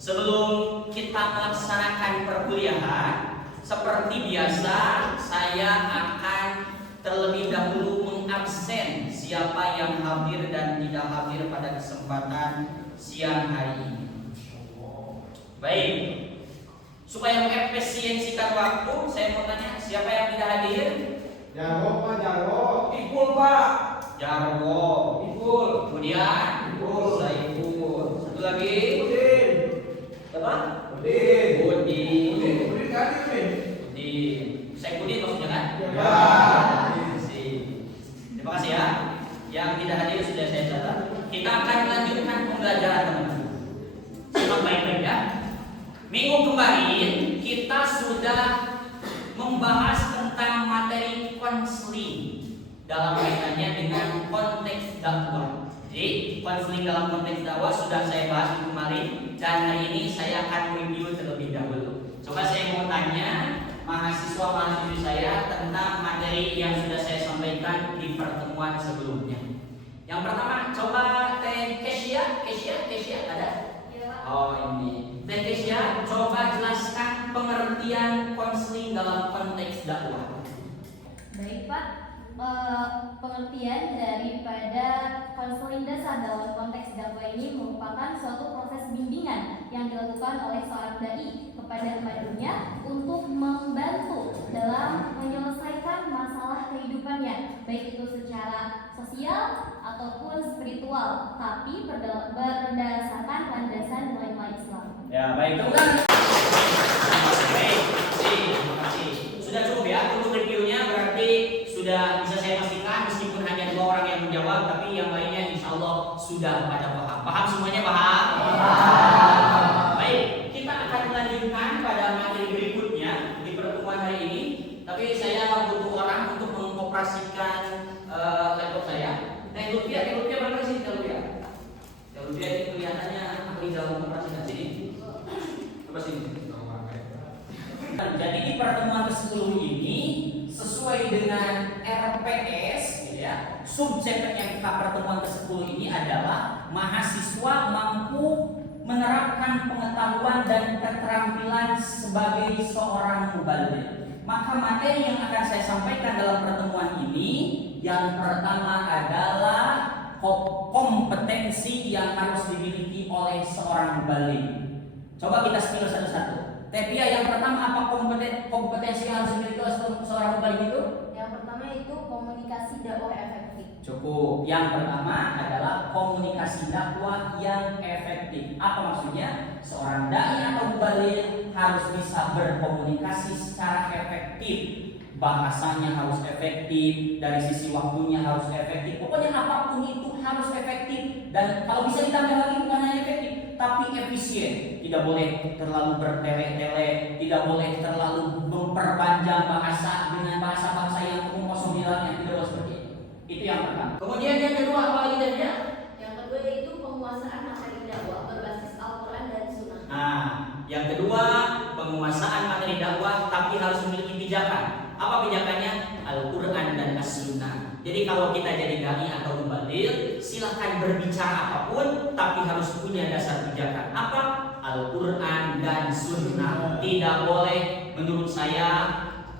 Sebelum kita melaksanakan perkuliahan, seperti biasa saya akan terlebih dahulu mengabsen siapa yang hadir dan tidak hadir pada kesempatan siang hari ini. Baik, supaya mengefisiensikan waktu, saya mau tanya siapa yang tidak hadir? Jarwo Pak, Jarwo. Ipul Pak. Jarwo. Ipul. Kemudian Ipul. Saiful. Satu lagi. Udin. Apa? Udin. Udin. Udin kan Udin. Udin. Saifudin maksudnya kan? Ya. Terima kasih ya. Yang tidak hadir sudah saya catat. Kita akan melanjutkan pembelajaran teman-teman. Simak baik-baik ya. Minggu kemarin kita sudah membahas tentang materi konseling dalam kaitannya dengan konteks dakwah. Jadi konseling dalam konteks dakwah sudah saya bahas minggu kemarin, dan hari ini saya akan review terlebih dahulu. Coba saya mau tanya mahasiswa-mahasiswi saya tentang materi yang sudah saya sampaikan di pertemuan sebelumnya. Yang pertama, coba Teh Kesia ada? Oh ini. Teh Kesia, coba jelaskan pengertian konseling dalam konteks dakwah. Baik Pak, pengertian daripada konseling dasar dalam konteks dakwah ini merupakan suatu proses bimbingan yang dilakukan oleh seorang dai kepada padu-nya untuk membantu dalam menyelesaikan masalah kehidupannya, baik itu secara sosial ataupun spiritual, tapi berdasarkan landasan nilai-nilai Islam. Ya, baik, tepuk tangan. Baik, terima kasih. Sudah cukup ya untuk reviewnya, berarti sudah bisa saya pastikan meskipun hanya 2 orang yang menjawab, tapi yang lainnya insya Allah sudah pada paham. Paham semuanya, paham? Baik, kita akan melanjutkan pada materi berikutnya di pertemuan hari ini. Tapi saya butuh orang untuk mengoperasikan laptop saya. Lutfia mana sih Lutfia? Lutfia ini kelihatannya ahli dalam mengoperasikan sini. Coba sini. Jadi di pertemuan ke-10 ini sesuai dengan RPS gitu ya. Subjek yang pertemuan ke-10 ini adalah mahasiswa mampu menerapkan pengetahuan dan keterampilan sebagai seorang mubaligh. Maka materi yang akan saya sampaikan dalam pertemuan ini yang pertama adalah kompetensi yang harus dimiliki oleh seorang mubaligh. Coba kita spill satu-satu. Tepia, yang pertama apa kompetensi yang harus dimiliki oleh seorang mubaligh itu? Yang pertama itu komunikasi dakwah efektif. Cukup. Yang pertama adalah komunikasi dakwah yang efektif. Apa maksudnya? Seorang dai atau mubaligh harus bisa berkomunikasi secara efektif. Bahasanya harus efektif, dari sisi waktunya harus efektif. Pokoknya apapun itu harus efektif. Dan kalau bisa ditambah lagi bukan hanya efektif, tapi efisien. Tidak boleh terlalu bertele-tele, tidak boleh terlalu memperpanjang bahasa dengan bahasa-bahasa yang umum kosong hilangnya. Tidak boleh seperti itu. Itu yang pertama. Kemudian yang kedua apa lagi tadinya? Yang kedua yaitu penguasaan materi dakwah berbasis Al-Quran dan Sunnah. Nah, yang kedua penguasaan materi dakwah tapi harus memiliki pijakan. Apa pijakannya? Al-Quran dan As-Sunnah. Jadi kalau kita jadi dai atau mubaligh, silahkan berbicara apapun, tapi harus punya dasar pijakan. Apa? Al-Quran dan Sunnah. Tidak boleh menurut saya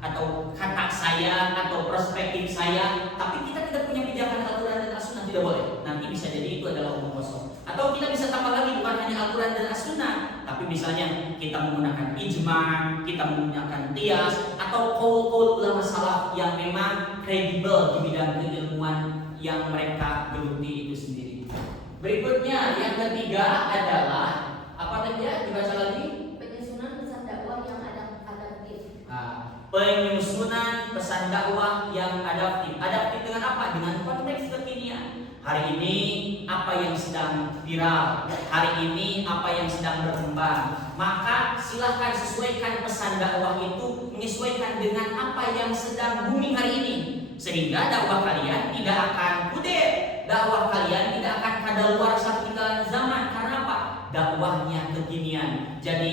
atau kata saya atau perspektif saya, tapi kita tidak punya pijakan Al-Quran dan As-Sunnah, tidak boleh. Nanti bisa jadi itu adalah omong kosong. Atau kita bisa tambah lagi, bukan hanya Al-Quran dan As-Sunnah, tapi misalnya kita menggunakan ijma, kita menggunakan qiyas, atau qaul-qaul ulama salaf yang memang kredibel di bidang keilmuan yang mereka geluti itu sendiri. Berikutnya yang ketiga adalah apa tadi ya? Dibaca lagi. Penyusunan pesan dakwah yang adaptif. Penyusunan pesan dakwah yang adaptif. Adaptif dengan apa? Dengan konteks kekinian. Hari ini apa yang sedang viral, hari ini apa yang sedang berkembang. Maka silahkan sesuaikan pesan dakwah itu menyesuaikan dengan apa yang sedang booming hari ini, sehingga dakwah kalian tidak akan pudar, dakwah kalian tidak akan kadaluarsa ketinggalan zaman. Karena apa? Dakwahnya kekinian. Jadi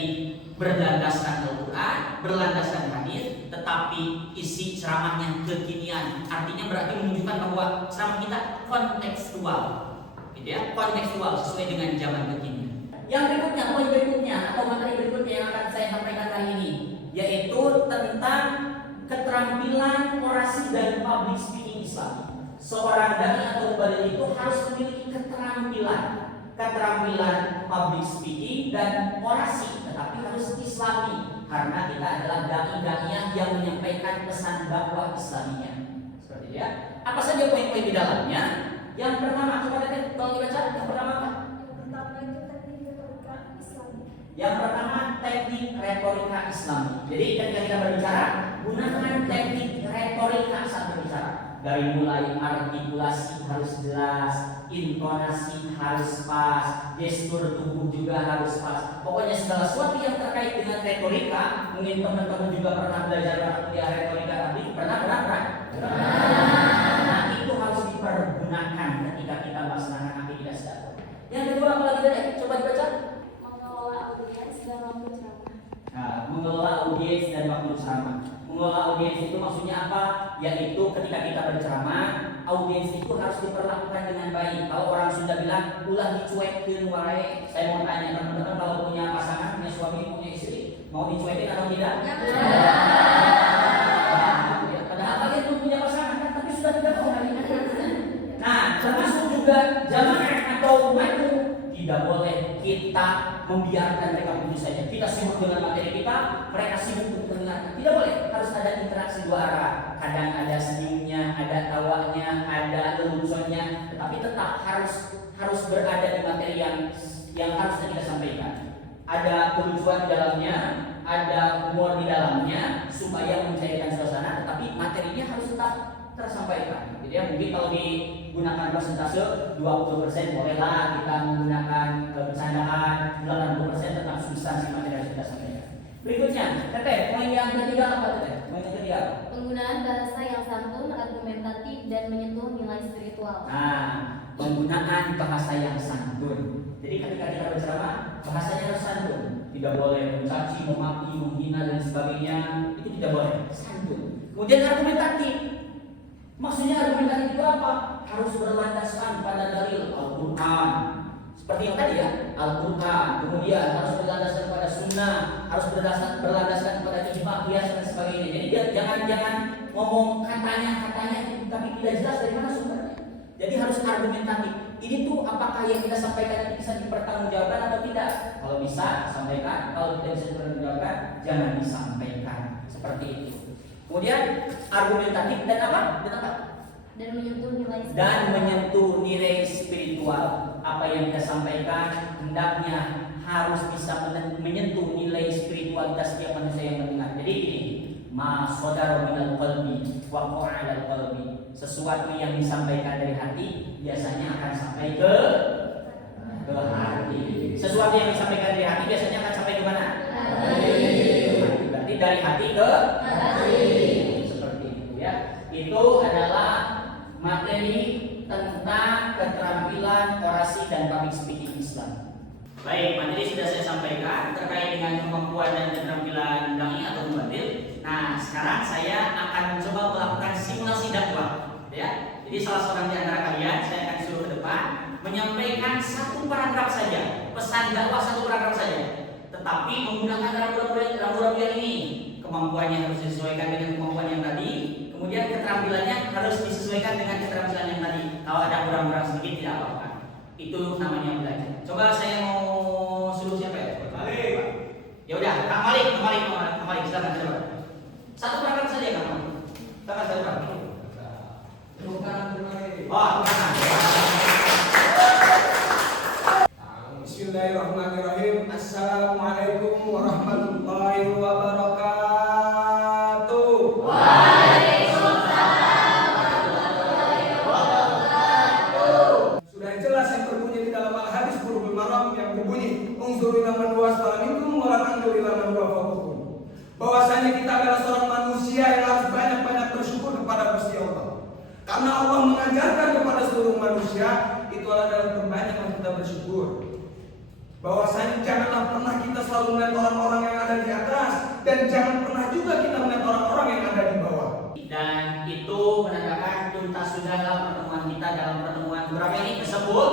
berlandaskan Al-Quran, berlandaskan hadis, tetapi isi ceramahnya kekinian. Artinya berarti menunjukkan bahwa ceramah kita kontekstual, gitu ya, kontekstual sesuai dengan zaman kekinian. Yang berikutnya, poin berikutnya tentang keterampilan orasi dan public speaking Islam. Seorang dai atau muballigh itu harus memiliki keterampilan public speaking dan orasi, tetapi harus Islami karena kita adalah dai-daiyah yang menyampaikan pesan dakwah Islamiyah. Seperti itu ya. Apa saja poin-poin di dalamnya? Yang pertama, coba lihat tolong dibaca. Yang pertama apa? Yang pertama teknik retorika Islami. Jadi ketika kita berbicara, gunakan teknik retorika saat berbicara. Dari mulai artikulasi harus jelas, intonasi harus pas, gestur tubuh juga harus pas. Pokoknya segala sesuatu yang terkait dengan retorika, mungkin teman-teman juga pernah belajar kuliah retorika tadi, pernah? Nah, itu harus dipergunakan ketika kita melaksanakan aktivitas dakwah. Yang kedua apa lagi tadi? Coba dibaca. Mengelola audiens dan waktu ceramah. Nah, mengelola audiens dan waktu ceramah. Mengelola audiens itu maksudnya apa? Yaitu ketika kita berceramah, audiens itu harus diperlakukan dengan baik. Kalau orang Sunda bilang, ulah dicuekin wae. Saya mau tanya teman-teman, kalau punya pasangan, punya suami, punya istri, mau dicuekin atau tidak? Padahal kalian belum punya pasangan, tapi sudah tidak mau. Nah, termasuk juga jamaah atau umatku, tidak boleh kita membiarkan mereka begitu saja. Kita sibuk dengan materi kita, mereka sibuk untuk mendengarkan. Tidak boleh, harus ada interaksi dua arah. Kadang ada senyumnya, ada tawanya, ada leluconnya, tetapi tetap harus berada di materi yang harus kita sampaikan. Ada kelucuan di dalamnya, ada humor di dalamnya supaya mencairkan suasana, tetapi materinya harus tetap tersampaikan. Jadi ya, mungkin kalau digunakan persentase 20% bolehlah kita menggunakan bercandaan, 80% tentang substansi materi yang kita sampaikan. Berikutnya, Teteh, poin yang ketiga apa Teteh? Poin yang ketiga. Penggunaan bahasa yang santun, argumentatif dan menyentuh nilai spiritual. Nah, penggunaan bahasa yang santun. Jadi ketika kita berceramah, bahasanya harus santun. Tidak boleh mencaci, memaki, menghina dan sebagainya. Itu tidak boleh. Santun. Kemudian argumentatif. Maksudnya argumentatif itu apa? Harus berlandaskan pada dalil Al-Quran. Seperti yang tadi ya, Al-Quran. Kemudian harus berlandaskan pada sunnah, harus berlandaskan pada ijma, qiyas dan sebagainya. Jadi jangan ngomong katanya, tapi tidak jelas dari mana sumbernya. Jadi harus argumentatif. Ini tuh apakah yang kita sampaikan itu bisa dipertanggungjawabkan atau tidak? Kalau bisa, sampaikan. Kalau tidak bisa dipertanggungjawabkan, jangan disampaikan. Seperti itu. Kemudian argumentatif dan apa? Dan menyentuh nilai spiritual. Dan menyentuh nilai spiritual. Apa yang kita sampaikan hendaknya harus bisa menyentuh nilai spiritualitas setiap manusia yang mendengar. Jadi ini, ma sodara minal qalbi wa qa'ala qalbi. Sesuatu yang disampaikan dari hati biasanya akan sampai ke hati. Sesuatu yang disampaikan dari hati biasanya akan sampai ke mana? Berarti dari hati ke hati. Seperti itu ya. Itu adalah materi tentang keterampilan orasi dan public speaking Islam. Baik, materi sudah saya sampaikan terkait dengan kemampuan dan keterampilan dai atau muballigh. Nah, sekarang saya akan mencoba melakukan simulasi dakwah. Ya, jadi salah seorang di antara kalian saya akan suruh ke depan menyampaikan satu paragraf saja, pesan dakwah satu paragraf saja, tetapi menggunakan rambu-rambu yang ini. Kemampuannya harus disesuaikan dengan kemampuan yang tadi, kemudian keterampilannya harus disesuaikan dengan keterampilan yang tadi. Kalau ada kurang-kurang sedikit tidak apa-apa. Itu namanya belajar. Coba saya mau suruh siapa ya? Malik. Ya udah, Kak Malik, silakan coba. Satu paragraf saja Kak Malik. Silakan coba. Bismillahirrahmanirrahim. Assalamualaikum warahmatullahi wabarakatuh. Waalaikumsalam warahmatullahi wabarakatuh. Sudah jelas yang berbunyi di dalam al-hadis Bulughul Maram yang berbunyi unzur ila man huwa asfala minkum wa la tanzur ila man huwa fawqakum. Bahwasanya kita adalah seorang manusia yang harus banyak-banyak bersyukur kepada Gusti Allah. Karena Allah mengajarkan kepada seluruh manusia itu adalah terbanyak kita bersyukur. Bahwasanya janganlah pernah kita selalu melihat orang-orang yang ada di atas dan jangan pernah juga kita melihat orang-orang yang ada di bawah. Dan itu menandakan tuntas sudahlah pertemuan kita dalam pertemuan berapa ini tersebut.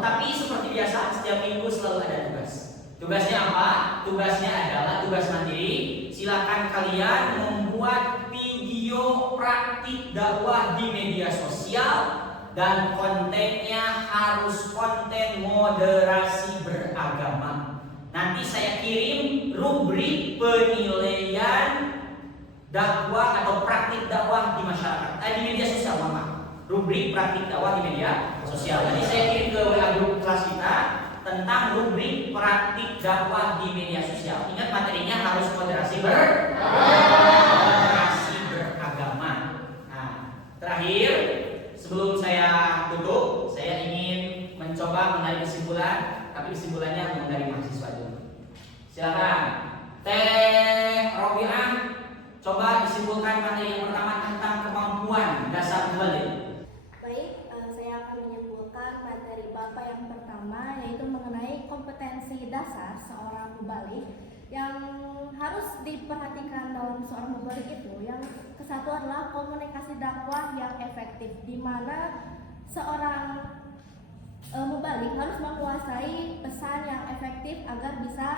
Tapi seperti biasa setiap minggu selalu ada tugas. Tugasnya apa? Tugasnya adalah tugas mandiri. silakan kalian membuat video praktik dakwah di media sosial dan kontennya harus konten moderasi beragama. Nanti saya kirim rubrik penilaian dakwah atau praktik dakwah di masyarakat, di media sosial, rubrik praktik dakwah di media sosial. Nanti saya kirim ke WA grup kelas kita tentang rubrik praktik dakwah di media sosial. Ingat materinya harus moderasi beragama. Nah, terakhir sebelum saya tutup, saya ingin mencoba menarik kesimpulan, tapi kesimpulannya dari mahasiswa dulu. Silakan, Teh Robiah, coba disimpulkan materi yang pertama tentang kemampuan dasar mubalik. Baik, saya akan menyimpulkan materi Bapak yang pertama, yaitu mengenai kompetensi dasar seorang mubalik yang harus diperhatikan dalam seorang mubalik itu. Yang kesatu adalah komunikasi dakwah yang efektif, di mana seorang mubalik harus menguasai pesan yang efektif agar bisa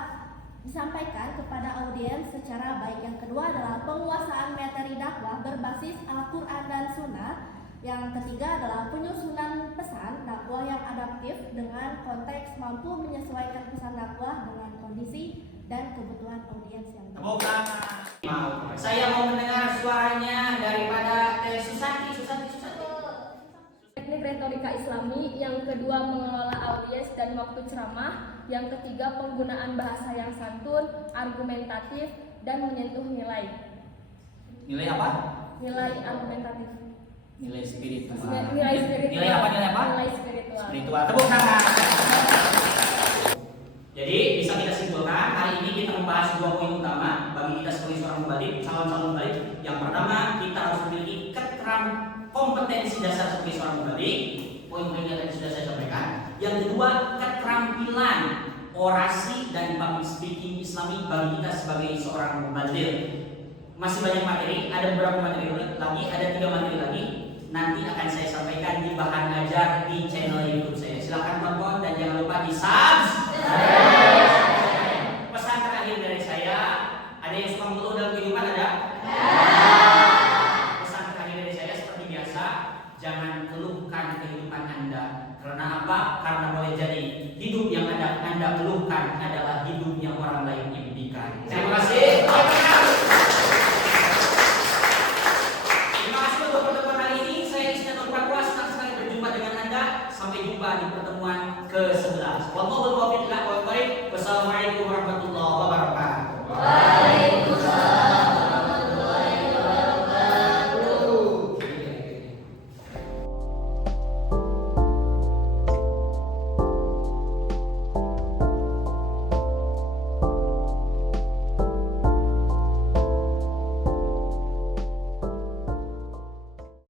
disampaikan kepada audiens secara baik. Yang kedua adalah penguasaan materi dakwah berbasis Al-Quran dan Sunnah. Yang ketiga adalah penyusunan pesan dakwah yang adaptif dengan konteks, mampu menyesuaikan pesan dakwah dengan kondisi dan kebutuhan audiens yang Tepuk tangan. Saya mau mendengar suaranya daripada Teh Susanti. Teknik retorika Islami, yang kedua mengelola audiens dan waktu ceramah, yang ketiga penggunaan bahasa yang santun, argumentatif, dan menyentuh nilai. Nilai apa? Nilai argumentatif. Nilai spiritual. Nilai spiritual. Nilai apa? Nilai spiritual. Spiritual. Tepuk tangan. Jadi bisa kita simpulkan hari ini kita membahas dua poin utama bagi kita sebagai seorang mubalik, calon-calon mubalik. Yang pertama, kita harus memiliki kompetensi dasar sebagai seorang mubalik. Poin-poinnya tadi sudah saya sampaikan. Yang kedua, keterampilan orasi dan public speaking Islami bagi kita sebagai seorang mubalik. Masih banyak materi, ada beberapa materi lagi, ada 3 materi lagi. Nanti akan saya sampaikan di bahan ajar di channel YouTube saya. Silakan tonton dan jangan lupa di subscribe. Pesan terakhir dari saya, ada yang suka mengeluh dalam kehidupan, ada? Pesan terakhir dari saya seperti biasa, jangan keluhkan kehidupan Anda. Karena apa? Karena boleh jadi hidup yang Anda keluhkan adalah hidup yang orang lain impikan. Terima kasih. Sampai jumpa di pertemuan ke-11. Wallahu